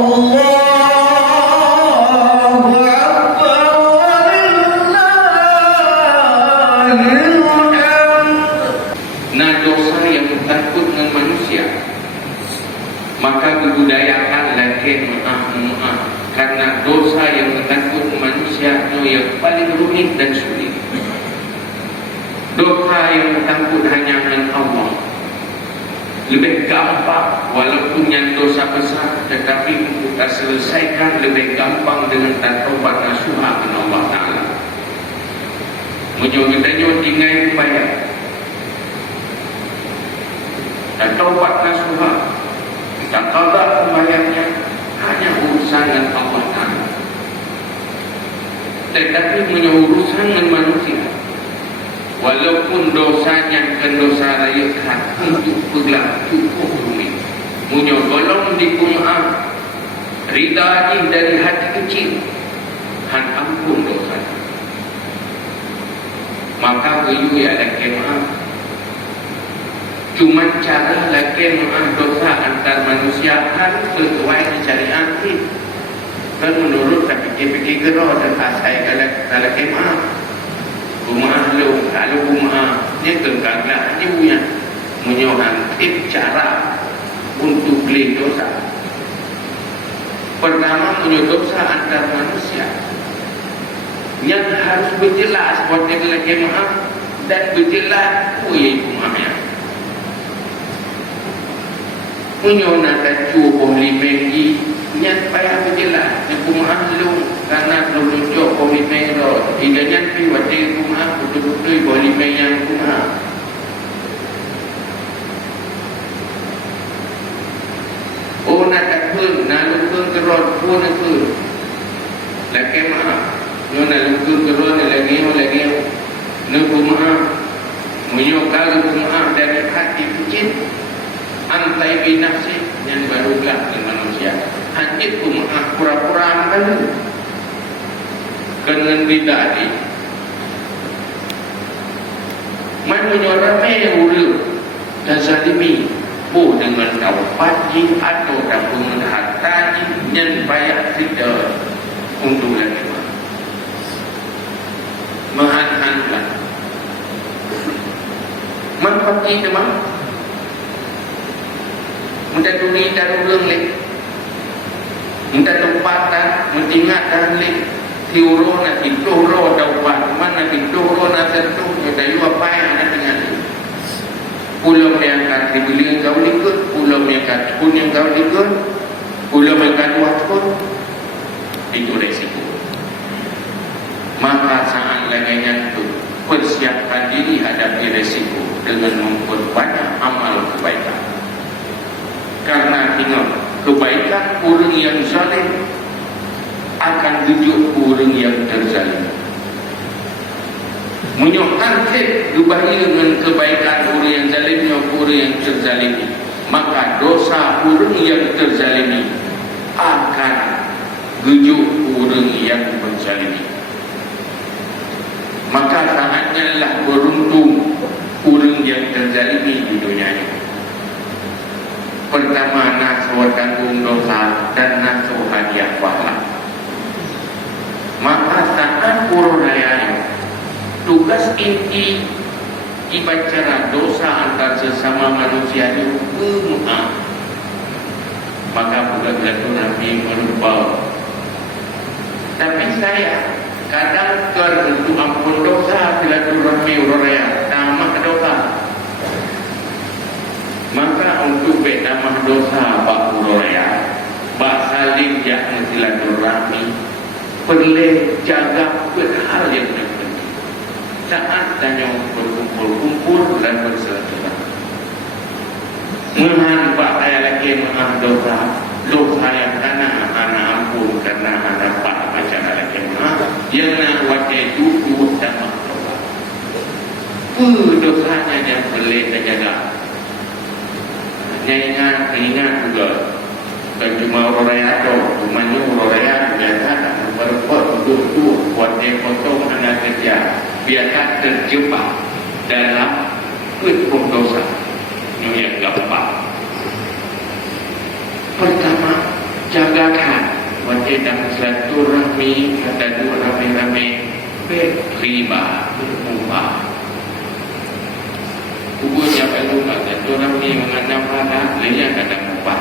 Allahu Akbar walillahil hamd. Nah, dosa yang takut dengan manusia, maka dibudayakan lagi maaf karena dosa yang takut manusia itu yang paling rumit dan sulit. Dosa yang takut hanya dengan Allah lebih gampang, walaupun yang dosa besar, tetapi kita selesaikan lebih gampang dengan taubat nasuha kepada Allah Ta'ala. Menyuruh tinggal bayar dan taubat nasuha, dan qada pembayarnya hanya urusan dengan Allah Ta'ala. Tetapi urusan dengan manusia, walaupun dosanya bukan dosa rakyat, untuk pulang cukup rumit. Golong di Qur'an, rida dari hati kecil, han ampun dosa. Maka beliau ya lagi maaf. Cuma cara lagi maaf dosa antar manusia harus sesuai di syariat. Dan menurut tak fikir-fikir gerah dan asai kalau lagi maaf. Rumah lu, kalau rumah ni tengkanglah ni punya menyohan cara untuk beli dosa. Pertama, dosa antar manusia yang harus berjelas buat dia lagi maaf dan berjelas maafnya. Menyohan dan cuba limengi yang payah berjelas yang maaf lu karena belum tunjuk komitmen itu. Hingga pi wati rumah betul-betul boleh yang rumah. Oh nak takun, nak lukun terus pun aku. Lagi maaf, yo nak lukun terus lagi. Nak rumah, menyokal rumah dari hati kecil. Antai binafsi yang barulah dengan manusia. Hanyut rumah pura-pura makan. Dengan bid'ah ini manusia ramai ulu dan zalimi dengan taubat atau tabungan harta yang bayar tidak untuk lagi mahan-hankan manfaati demam minta dunia dan ulang lagi minta tempatan mentingatan lagi tiuro na tituro daupat mana tituro na tentu kita yu apa yang ada dengan pulau yang kat dibeli yang kau ikut pulau yang kat pun yang kau ikut pulau yang kat buat pun itu resiko. Maka saat laganya itu persiapkan diri hadapi resiko dengan memperbanyak amal kebaikan. Karena ingat kebaikan orang yang zalim akan tujuh orang yang terzalim. Menyokangkan dibahaya dengan kebaikan orang yang zalimnya orang yang terzalimi, maka dosa orang yang terzalimi akan tujuh orang yang menzalimi. Maka saatnya lah beruntung orang yang terzalimi di dunia ini. Pertama, nasuh tanggung dosa dan nasuh hadiah pahala. Maka saat Purunayana tugas inti dibacara dosa antar sesama manusia itu maaf. Maka bukan Nabi melupa. Tapi saya kadang untuk ampun dosa silaturahmi uraya tamah dosa. Maka untuk betamah dosa bak uraya bak saling jak silaturahmi perlu jaga hal yang penting. Saat tanya berkumpul-kumpul dan bersilaturahmi. Menghambak saya lagi maaf dosa yang karena anak ampun karena anak pak macam lagi maaf. Yang nak wajah itu dan maaf dosa. Dosanya yang perlu terjaga. Ingat juga. Dan cuma orang itu, cuma orang biasa berbuat duduk buat dia potong anak kerja, biarkan terjebak dalam kutub dosa yang gampang. Pertama, jaga dalam silaturahmi kata dua rame-rame riba mubah. Kubur siapa lupa silaturahmi mengenai pada leya kata mubah.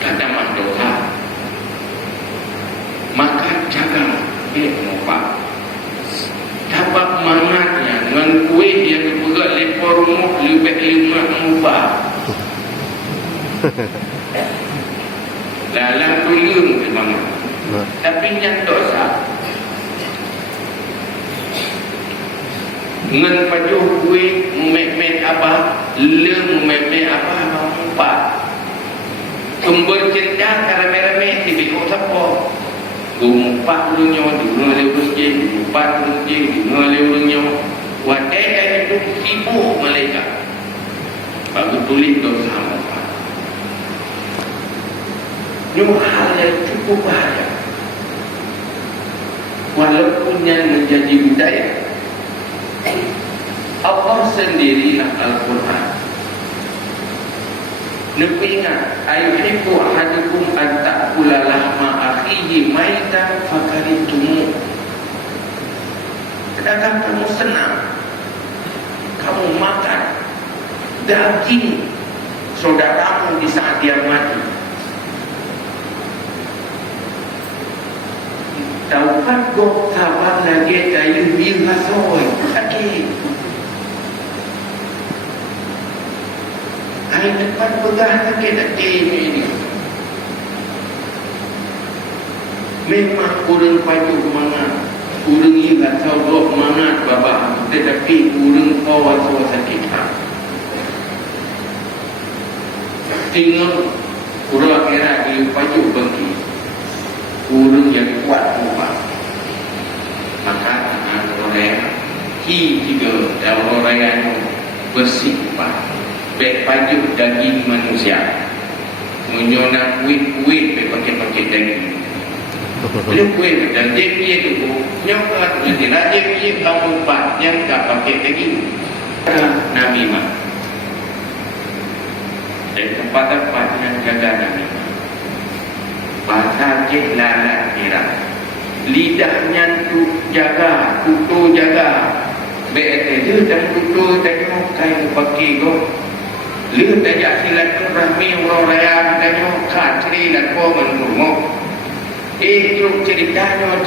Kata dosa. Maka jaga mubah. Dapat mangatnya dengan kue dia kebuka lepor rumah lebih lima mubah. Dalam tulung memang. Tapi yang dosa. Dengan pajuh kue memek apa, le memek apa mubah. Sumber cerita rame-rame di bikau sapo. Gumpak dunia dengar lewat gumpak dunia dengar lewatnya. Wadai itu sibuk mereka. Baru tulis dosa apa. Ini hal yang cukup bahaya. Walaupun yang menjadi budaya, Allah sendirilah Al-Quran. Nabi ingat, ayuhibbu ahadukum an ta'kula lahma akhihi maitan fakaritumu. Sedangkan kamu senang kamu makan daging saudaramu di saat dia mati. Dapat gok sabar lagi kayu bilasoi sakit. Air depan pegah sakit ini. Memang kurang paju mangat, kurang ingat tahu dok mangat bapa, tetapi kurang kawan semua sakit. Tinggal kurang kira di paju bagi, kurang yang kuat rumah. Maka orang tiga orang yang bersih baik paju daging manusia, menyonak kuih pakai daging. Dia kuih dan dia itu nyoklat menjadi dia kamu pak yang tak pakai daging. Nabi mah dari tempat-tempat yang jaga Nabi mah bahasa lalat kira lidahnya tu jaga, kutu jaga. Baik dia dan kutu tengok kain pakai go. Lu tajak silaturahmi orang raya tengok katri dan kau menunggu. Itu ceritanya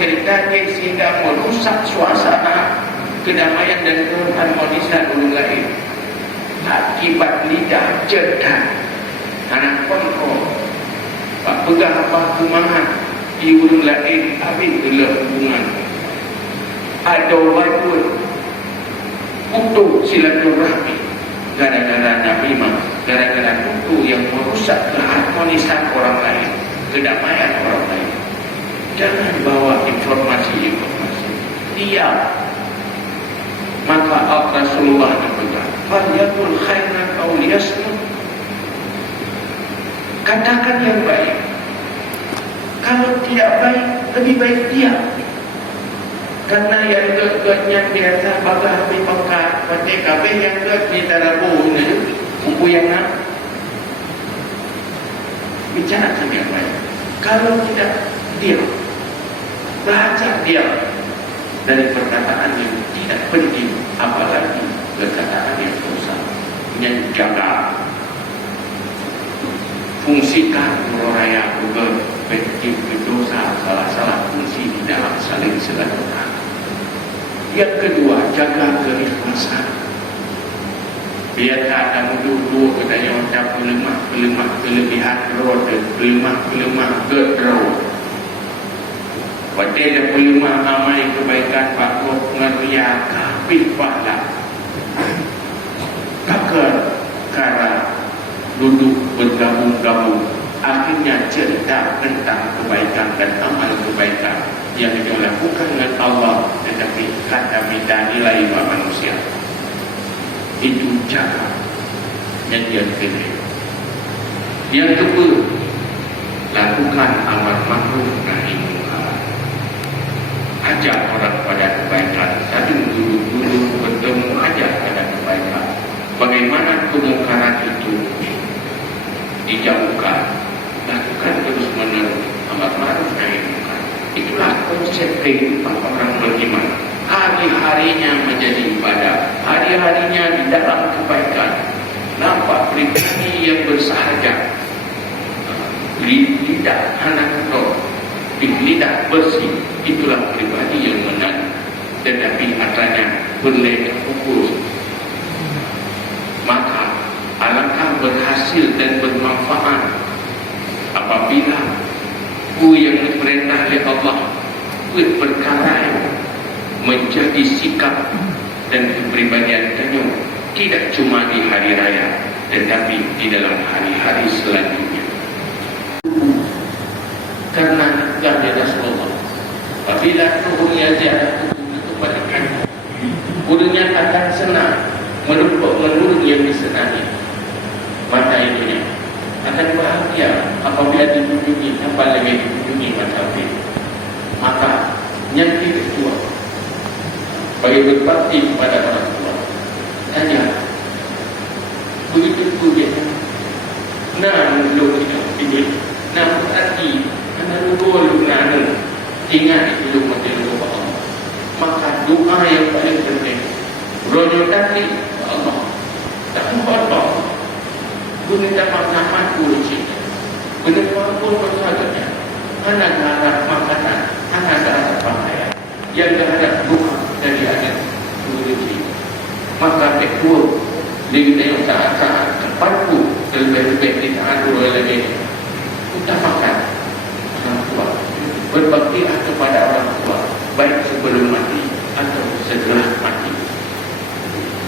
sehingga merusak suasana kedamaian dan keharmonisan ulung lain. Akibat lidah cerdas anak kontrol pak pegang apa kumahan di ulung lain habis gelap hubungan. Ada wajib untuk silaturahmi gara-gara Nabi mah, gara-gara kutu yang merusak keharmonisan orang lain, kedamaian orang lain. Jangan bawa informasi. Diam. Maka Rasulullah berkata, "Falyakul khairan aw liyasmut." Katakan yang baik. Kalau tidak baik, lebih baik diam. Karena yang ke-nya biasa bagai habis pangkat, pakai kabeh yang ke di tarabu ni, buku yang nak bicara yang baik. Kalau tidak diam. Baca diam dari perkataan yang tidak penting, apalagi perkataan yang dosa. Yang jaga fungsikan raya juga penting dosa salah-salah fungsi di dalam saling silaturahmi. Yang kedua, jaga keikhlasan. Biar tak ada dulu katanya macam pelemah kelebihan roh dan pelemah gedro. Pada dia pelemah amai kebaikan Pak Roh pengaruhnya kapit pahala. Kakak kara duduk bergabung-gabung. Akhirnya cerita tentang kebaikan dan amal kebaikan yang dilakukan dengan Allah, tetapi kata minta nilai manusia. Itu cara yang dia pilih. Yang kedua, lakukan amal ma'ruf nahi munkar. Ajak orang pada kebaikan. Satu dulu bertemu ajak pada kebaikan. Bagaimana kemungkaran itu dijauhkan? Lakukan konsep kehidupan orang beriman. Hari-harinya menjadi ibadah, hari-harinya di dalam kebaikan. Nampak pribadi yang bersahaja, lidah anak roh, lidah bersih, itulah pribadi yang benar. Tetapi adanya berleda fokus, maka alangkah berhasil dan bermanfaat apabila ku yang diperintah oleh Allah, ku perkara menjadi sikap dan kepribadian kamu tidak cuma di hari raya, tetapi di dalam hari-hari selanjutnya. Karena kami Rasulullah, apabila turunnya ziarah kepada kami, budunya akan senang menurut yang disenangi. Mata itunya akan bahagia apabila dikunjungi, apalagi dikunjungi mata itu. Maka yang kedua, bagi berbakti kepada orang tua, hanya begitu punya. Nah, lu ini, nah berarti anak lu nanu, ingat itu lu mesti lu Allah. Maka doa yang paling penting, rojo tadi Allah, tak apa. Guna dapat nama kunci, guna pun bersahaja. Anak darah makanan, anak darah pakaian, yang darah doa dari anak kunci. Maka tekul lebih dari saat-saat terpaku lebih-lebih tidak ada lagi. Utamakan orang tua, berbakti kepada orang tua, baik sebelum mati atau setelah